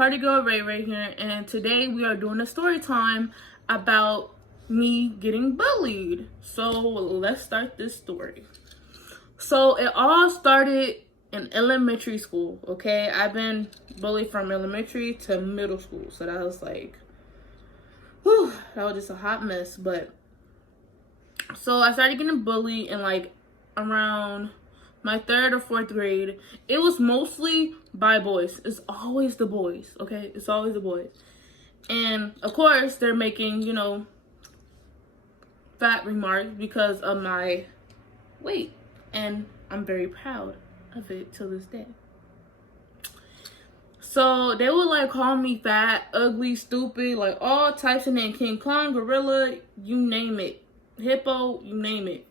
Party Girl Ray right here, and today we are doing a story time about me getting bullied. So let's start this story. So it all started in elementary school, okay? I've been bullied from elementary to middle school, so that was like, whew, that was just a hot mess. But so I started getting bullied in like around my 3rd or 4th grade. It was mostly by boys. It's always the boys, okay? It's always the boys. And of course, they're making, you know, fat remarks because of my weight. And I'm very proud of it till this day. So they would like call me fat, ugly, stupid, like all types of names. King Kong, gorilla, you name it. Hippo, you name it.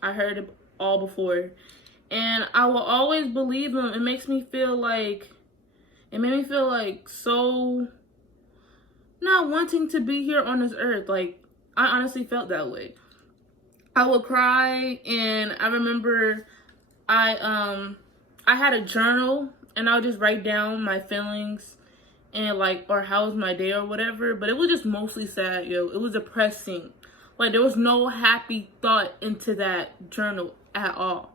I heard it all before. And I will always believe them. It made me feel like so not wanting to be here on this earth. Like, I honestly felt that way. I would cry, and I remember I had a journal, and I would just write down my feelings and like, or how was my day or whatever. But it was just mostly sad, yo. It was depressing. Like, there was no happy thought into that journal at all.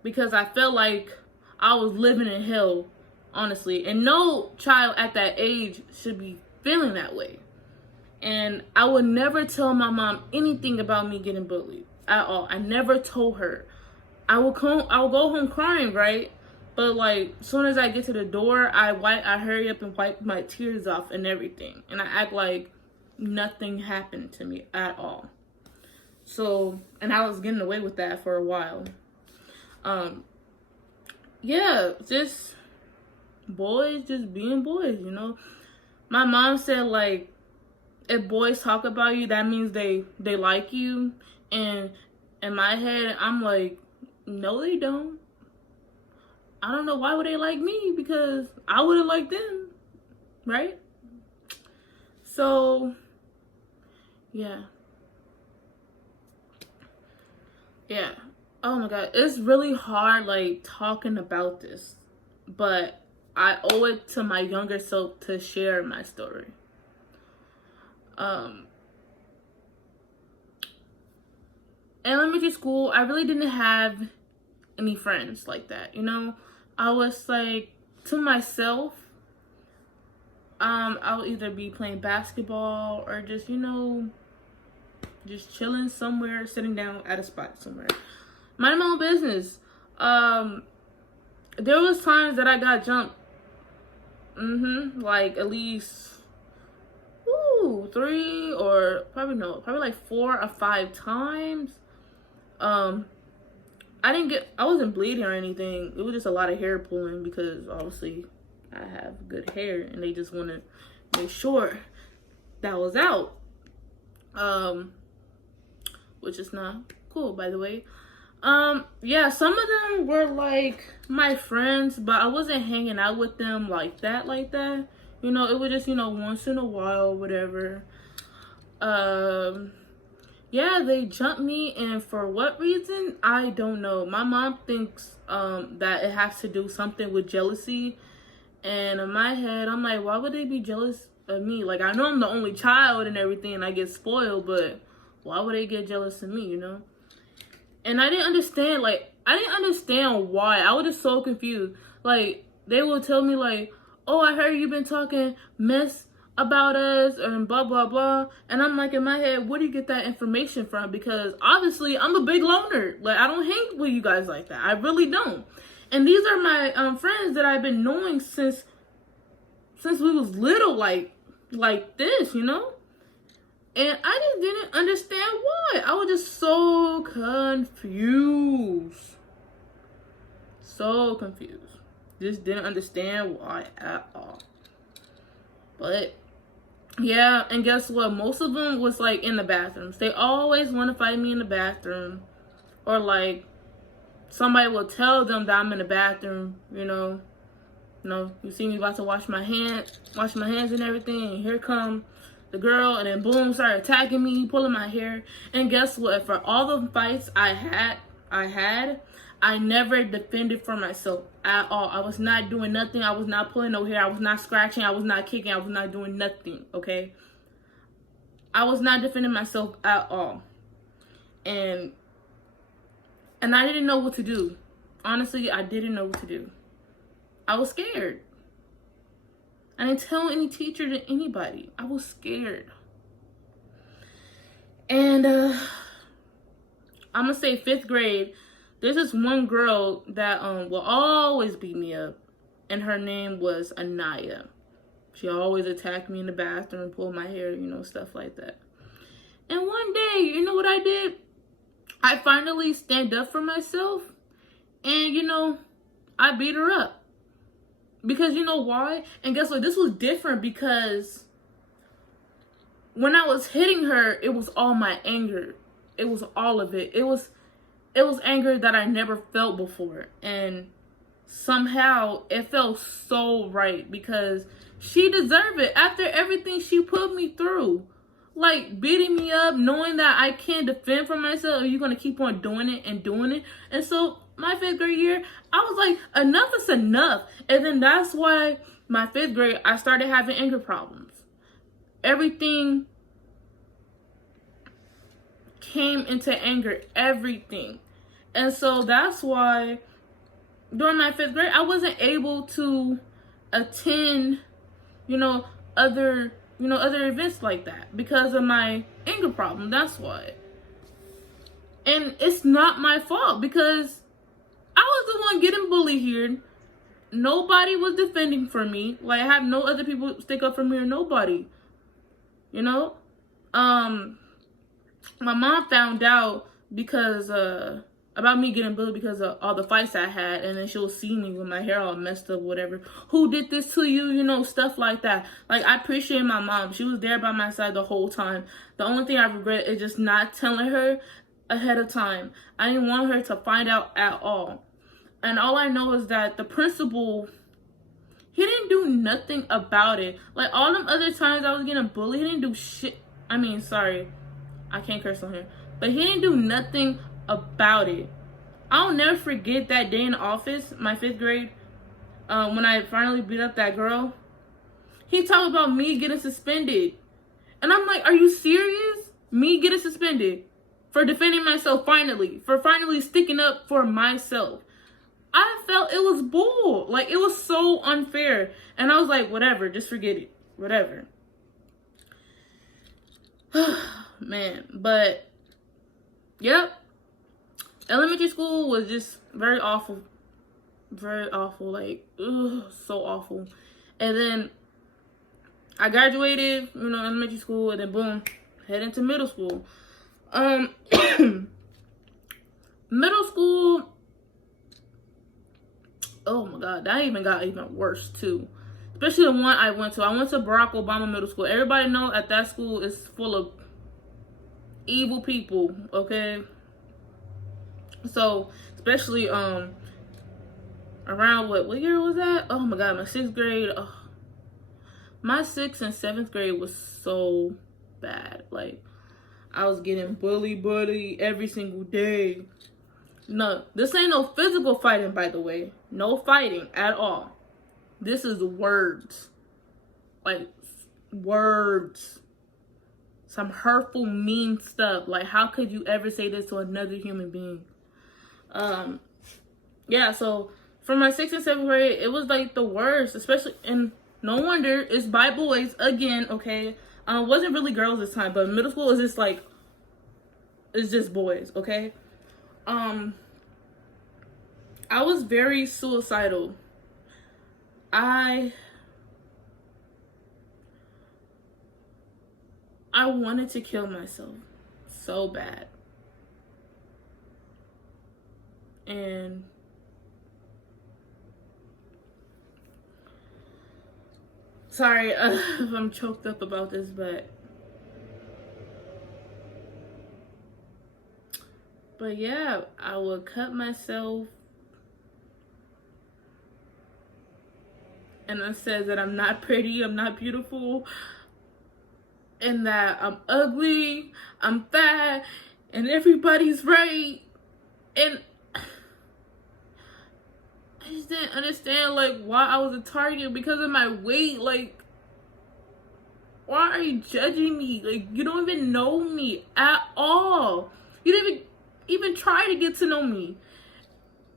Because I felt like I was living in hell, honestly. And no child at that age should be feeling that way. And I would never tell my mom anything about me getting bullied at all. I never told her. I would go home crying, right? But like, as soon as I get to the door, I hurry up and wipe my tears off and everything. And I act like nothing happened to me at all. So, and I was getting away with that for a while. Yeah, just boys just being boys, you know. My mom said, like, if boys talk about you, that means they like you. And in my head, I'm like, no, they don't. I don't know, why would they like me? Because I wouldn't like them, right? So, yeah. Oh my God, it's really hard, like, talking about this, but I owe it to my younger self to share my story. Elementary school, I really didn't have any friends like that, you know? I was like, to myself. I would either be playing basketball or just, you know, just chilling somewhere, sitting down at a spot somewhere. Minding my own business. There was times that I got jumped. Like at least 3 or probably like 4 or 5 times. I wasn't bleeding or anything. It was just a lot of hair pulling because obviously I have good hair and they just want to make sure that was out. Which is not cool, by the way. Yeah, some of them were like my friends, but I wasn't hanging out with them like that. You know, it was just, you know, once in a while, whatever. Yeah, they jumped me, and for what reason, I don't know. My mom thinks that it has to do something with jealousy. And in my head, I'm like, why would they be jealous of me? Like, I know I'm the only child and everything, and I get spoiled, but why would they get jealous of me, you know? And I didn't understand, why. I was just so confused. Like, they would tell me, like, oh, I heard you've been talking mess about us and blah, blah, blah. And I'm like, in my head, where do you get that information from? Because obviously, I'm a big loner. Like, I don't hang with you guys like that. I really don't. And these are my friends that I've been knowing since we was little, like this, you know? And I just didn't understand why. I was just so confused. Just didn't understand why at all. But, yeah, and guess what? Most of them was, like, in the bathrooms. They always want to fight me in the bathroom. Or, like, somebody will tell them that I'm in the bathroom, you know. You know, you see me about to wash my hands and everything, and here come the girl, and then boom, started attacking me, pulling my hair. And guess what? For all the fights I had, I never defended for myself at all. I was not doing nothing. I was not pulling no hair. I was not scratching. I was not kicking. I was not doing nothing, okay? I was not defending myself at all. And I didn't know what to do. Honestly, I didn't know what to do. I was scared. I didn't tell any teacher to anybody. I was scared. And I'm gonna say 5th grade, there's this one girl that will always beat me up, and her name was Anaya. She always attacked me in the bathroom and pulled my hair, stuff like that. And one day, you know what I did? I finally stand up for myself, and I beat her up. Because you know why? And guess what? This was different because when I was hitting her, it was all my anger. It was all of it. It was anger that I never felt before. And somehow it felt so right because she deserved it after everything she put me through. Like beating me up, knowing that I can't defend for myself, or you're going to keep on doing it and doing it. And so my 5th grade year, I was like, enough is enough. And then that's why my 5th grade, I started having anger problems. Everything came into anger, everything. And so that's why during my 5th grade, I wasn't able to attend, other events like that because of my anger problem. That's why. And it's not my fault because I was the one getting bullied here. Nobody was defending for me. Like, I have no other people stick up for me or nobody. My mom found out because about me getting bullied because of all the fights I had, and then she'll see me with my hair all messed up, whatever. Who did this to you? Stuff like that. Like, I appreciate my mom. She was there by my side the whole time. The only thing I regret is just not telling her ahead of time. I didn't want her to find out at all. And all I know is that the principal, he didn't do nothing about it. Like, all them other times I was getting bullied, he didn't do shit. I mean, sorry, I can't curse on here. But he didn't do nothing about it. I'll never forget that day in the office, my 5th grade, when I finally beat up that girl. He talked about me getting suspended. And I'm like, are you serious? Me getting suspended for defending myself finally, for finally sticking up for myself. I felt it was bull. Like, it was so unfair. And I was like, whatever, just forget it. Whatever. Man, but, yep. Elementary school was just very awful. Very awful. Like, ugh, so awful. And then I graduated, elementary school, and then boom, head into middle school. Middle school, oh my God, that even got even worse too. Especially the one I went to. I went to Barack Obama Middle School. Everybody know at that school is full of evil people, okay? So, especially around what year was that? Oh my God, my 6th grade. Oh, my 6th and 7th grade was so bad. Like, I was getting bullied every single day. No, this ain't no physical fighting, by the way. No fighting at all. This is words. Like, words. Some hurtful, mean stuff. Like, how could you ever say this to another human being? Yeah, so from my 6th and 7th grade, it was like the worst, especially, and no wonder it's by boys again, okay? It wasn't really girls this time, but middle school is just like, it's just boys, okay? I was very suicidal. I wanted to kill myself so bad. And sorry if I'm choked up about this, but yeah, I would cut myself, and I said that I'm not pretty, I'm not beautiful, and that I'm ugly, I'm fat, and everybody's right. And I just didn't understand, like, why I was a target because of my weight. Like, why are you judging me? Like, you don't even know me at all. You didn't even try to get to know me.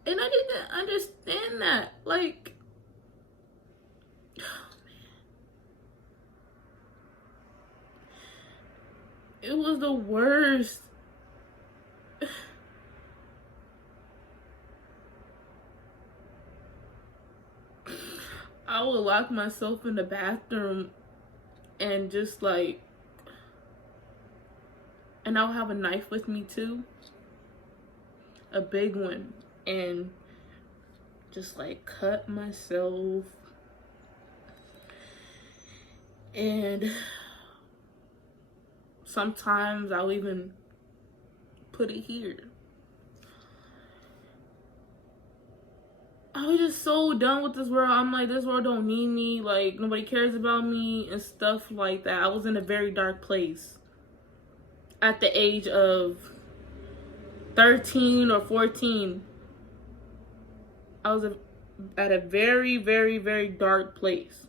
And I didn't understand that. Like, oh man. It was the worst. I would lock myself in the bathroom and just like, and I'll have a knife with me too, a big one, and just like cut myself. And sometimes I'll even put it here. I was just so done with this world. I'm like, this world don't need me. Like, nobody cares about me and stuff like that. I was in a very dark place at the age of 13 or 14. I was at a very, very, very dark place.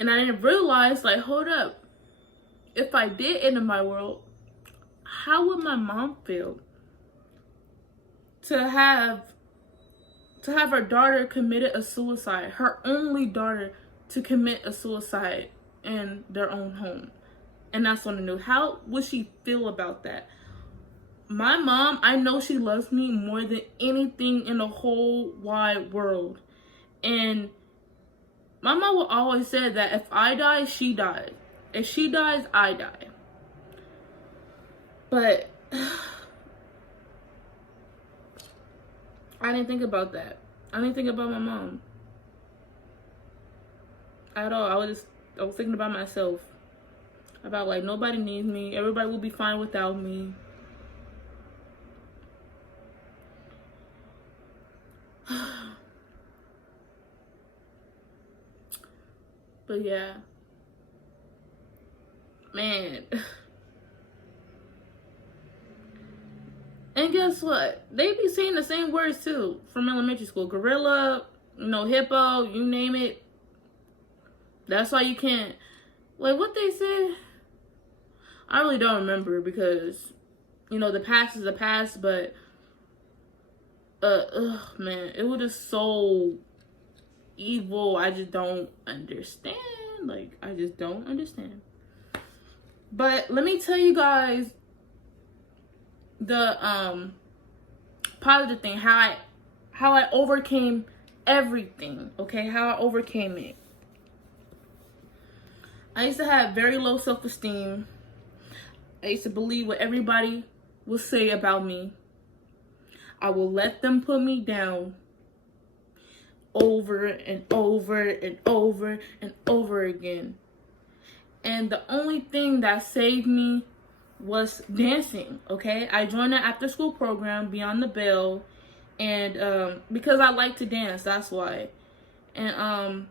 And I didn't realize, like, hold up. If I did end my world, how would my mom feel? To have her daughter committed a suicide, her only daughter to commit a suicide in their own home. And that's on the news. How would she feel about that? My mom, I know she loves me more than anything in the whole wide world. And my mom will always say that if I die, she dies. If she dies, I die. But I didn't think about that. I didn't think about my mom at all. I was thinking about myself. About like, nobody needs me. Everybody will be fine without me. But yeah. Man. And guess what? They be saying the same words too from elementary school. Gorilla, hippo, you name it. That's why you can't. Like, what they said? I really don't remember because, the past is the past, but, man, it was just so evil. I just don't understand. Like, I just don't understand. But let me tell you guys the positive thing, how I overcame everything, okay? How I overcame it. I used to have very low self-esteem. I used to believe what everybody will say about me. I will let them put me down over and over and over and over again. And the only thing that saved me was dancing, okay? I joined an after-school program, Beyond the Bell, and because I like to dance, that's why. And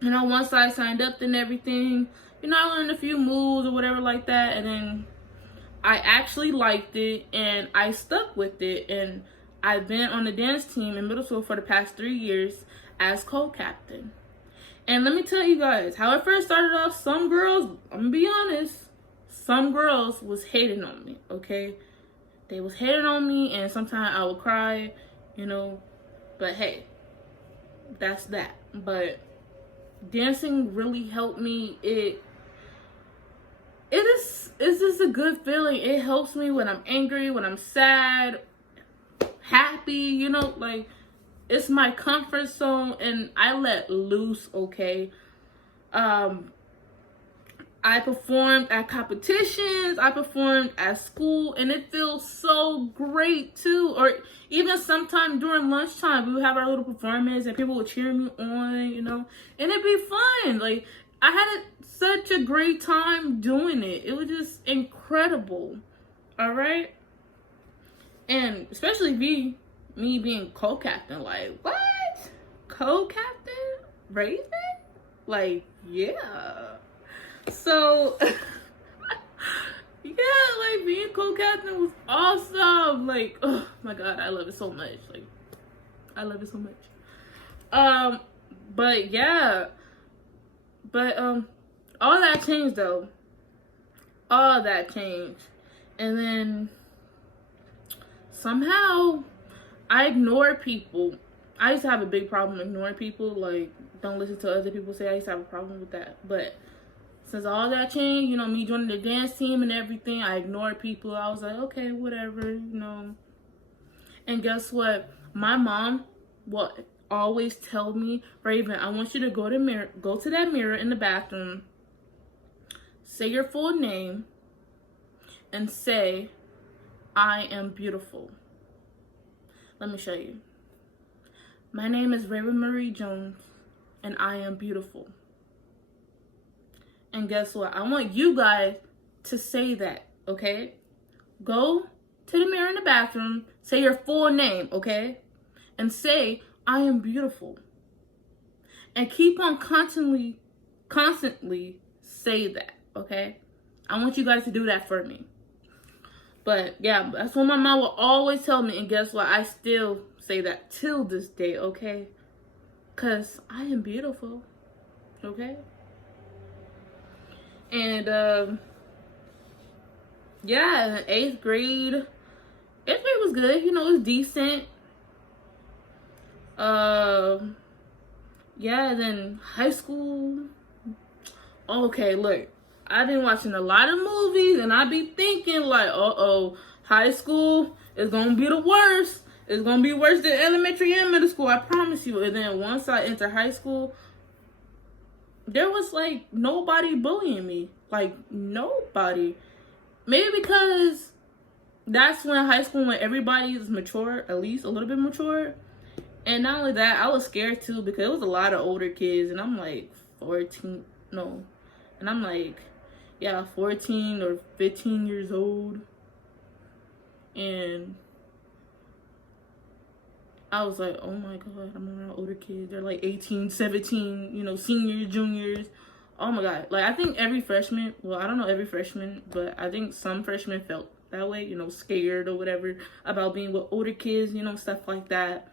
once I signed up and everything, I learned a few moves or whatever like that, and then I actually liked it, and I stuck with it, and I've been on the dance team in middle school for the past 3 years as co-captain. And let me tell you guys, how it first started off, some girls, I'm gonna be honest, some girls was hating on me, okay? They was hating on me, and sometimes I would cry, but hey, that's that. But dancing really helped me. It's just a good feeling. It helps me when I'm angry, when I'm sad, happy, like, it's my comfort zone, and I let loose, okay? I performed at competitions, I performed at school, and it feels so great too. Or even sometime during lunchtime, we would have our little performance and people would cheer me on, and it'd be fun. Like, I had such a great time doing it. It was just incredible. All right. And especially me being co-captain, like, what? Co-captain? Raven? Like, yeah. So, yeah, like, being co-captain was awesome. Like, oh my God, I love it so much. Like, I love it so much. But yeah. But all that changed though. All that changed. And then somehow I ignore people. I used to have a big problem ignoring people. Like, don't listen to other people say. I used to have a problem with that. But since all that changed, you know, me joining the dance team and everything, I ignored people. I was like, okay, whatever, you know. And guess what? My mom will always tell me, Raven, I want you to go to that mirror in the bathroom, say your full name, and say, I am beautiful. Let me show you. My name is Raven Marie Jones, and I am beautiful. And guess what? I want you guys to say that, okay? Go to the mirror in the bathroom, say your full name, okay? And say, I am beautiful. And keep on constantly say that, okay? I want you guys to do that for me. But yeah, that's what my mom will always tell me. And guess what? I still say that till this day, okay? Because I am beautiful, okay? And yeah, in 8th grade. 8th grade was good, you know, it was decent. Yeah, then high school. Okay, look, I've been watching a lot of movies and I be thinking like, high school is gonna be the worst. It's gonna be worse than elementary and middle school, I promise you. And then once I enter high school, there was like nobody bullying me. Like nobody. Maybe because that's when high school, when everybody is mature, at least a little bit mature. And not only that, I was scared too because it was a lot of older kids and I'm like 14, no. And I'm like, yeah, 14 or 15 years old. And I was like, oh my God, I'm around older kids. They're like 18, 17, you know, seniors, juniors. Oh my God. Like, I think every freshman, well, I don't know every freshman, but I think some freshmen felt that way, you know, scared or whatever about being with older kids, you know, stuff like that.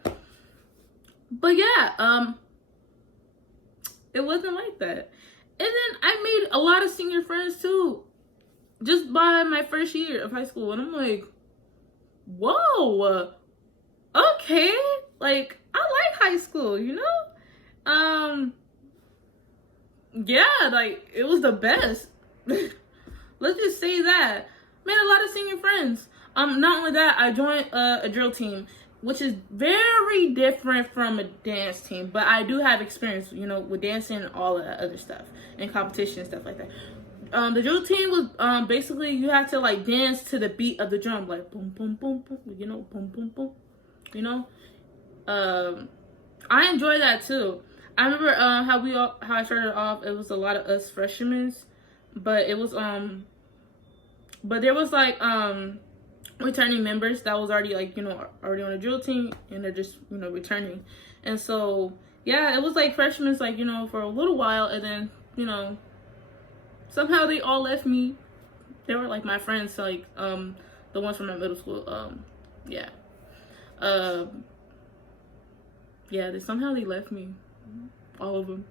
But yeah, it wasn't like that. And then I made a lot of senior friends too, just by my first year of high school. And I'm like, whoa, okay. Like, I like high school, you know? Yeah, like, it was the best. Let's just say that. Made a lot of senior friends. Not only that, I joined a drill team, which is very different from a dance team, but I do have experience, you know, with dancing and all of that other stuff, and competition and stuff like that. The drill team was basically you had to like dance to the beat of the drum, like boom, boom, boom, boom, you know, boom, boom, boom, you know. I enjoy that too. I remember how I started off. It was a lot of us freshmen, but it was but there was like returning members that was already like, you know, already on the drill team, and they're just, you know, returning. And so yeah, it was like freshmen, like, you know, for a little while, and then, you know, somehow they all left me. They were like my friends, like the ones from my middle school. Yeah, somehow they left me, all of them.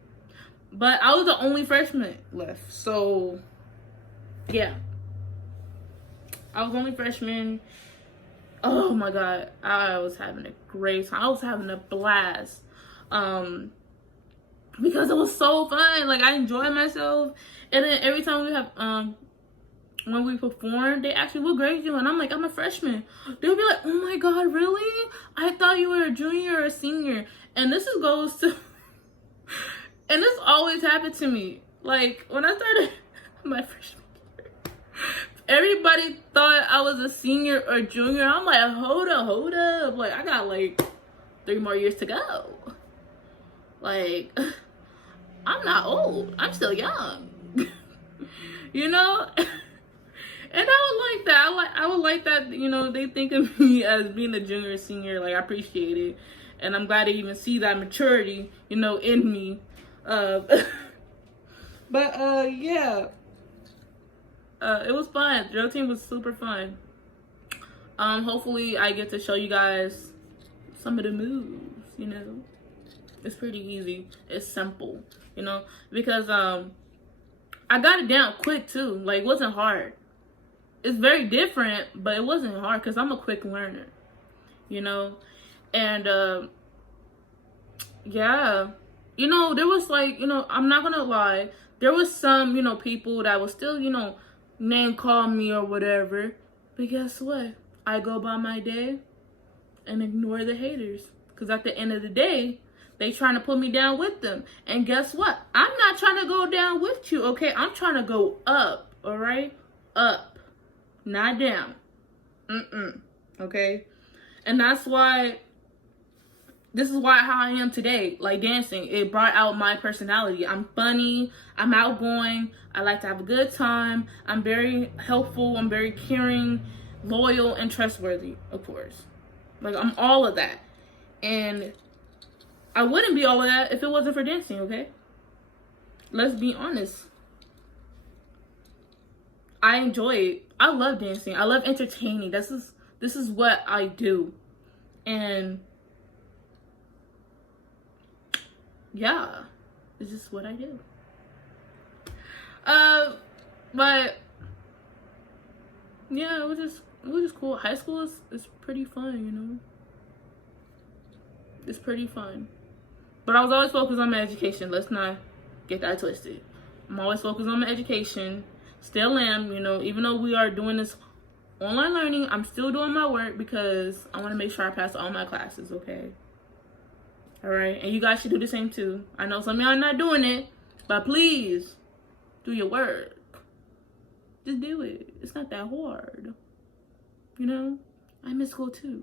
But I was the only freshman left, so yeah. I was only freshman. Oh my God, I was having a great time. I was having a blast. Because it was so fun. Like, I enjoyed myself. And then every time we have when we perform, they ask me, what grade you? And I'm like, I'm a freshman. They'll be like, oh my God, really? I thought you were a junior or a senior. And this goes to and this always happened to me. Like, when I started my freshman year, everybody thought I was a senior or junior. I'm like, hold up. Like, I got like 3 more years to go. Like, I'm not old. I'm still young. You know? And I would like that. I would like that, you know, they think of me as being a junior or senior. Like, I appreciate it. And I'm glad they even see that maturity, you know, in me. But yeah. It was fun. Drill team was super fun. Hopefully I get to show you guys some of the moves. you know. It's pretty easy. It's simple, you know, because I got it down quick too. Like, it wasn't hard. It's very different, but it wasn't hard because I'm a quick learner, you know. And yeah, you know, there was like, you know, I'm not gonna lie, there was some, you know, people that was still, you know, name call me or whatever. But guess what? I go by my day and ignore the haters, because at the end of the day, they trying to put me down with them. And guess what? I'm not trying to go down with you, okay? I'm trying to go up, all right? Up, not down. Okay? And that's why, this is why how I am today, like dancing. It brought out my personality. I'm funny, I'm outgoing, I like to have a good time, I'm very helpful, I'm very caring, loyal, and trustworthy, of course. Like, I'm all of that. And I wouldn't be all of that if it wasn't for dancing, okay? Let's be honest. I enjoy it. I love dancing. I love entertaining. This is what I do. And yeah, it's just what I do. But yeah, it was just cool. High school is pretty fun, you know. It's pretty fun. But I was always focused on my education. Let's not get that twisted. I'm always focused on my education. Still am, you know, even though we are doing this online learning, I'm still doing my work because I want to make sure I pass all my classes, okay? All right? And you guys should do the same too. I know some of y'all are not doing it, but please do your work. Just do it. It's not that hard. You know? I miss school too.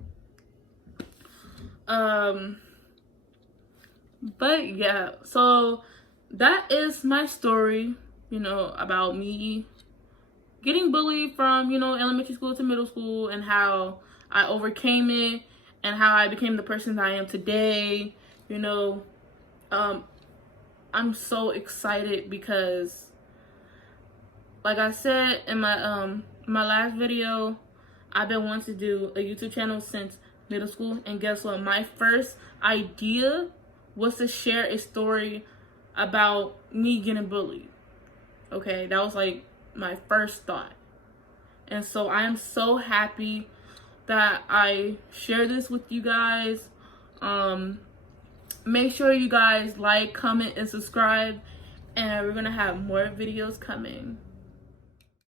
But yeah, so that is my story, you know, about me getting bullied from, you know, elementary school to middle school, and how I overcame it and how I became the person that I am today. You know, I'm so excited because, like I said in my last video, I've been wanting to do a YouTube channel since middle school. And guess what? My first idea was to share a story about me getting bullied. Okay, that was like my first thought. And so I am so happy that I share this with you guys. Make sure you guys like, comment, and subscribe. And we're gonna have more videos coming.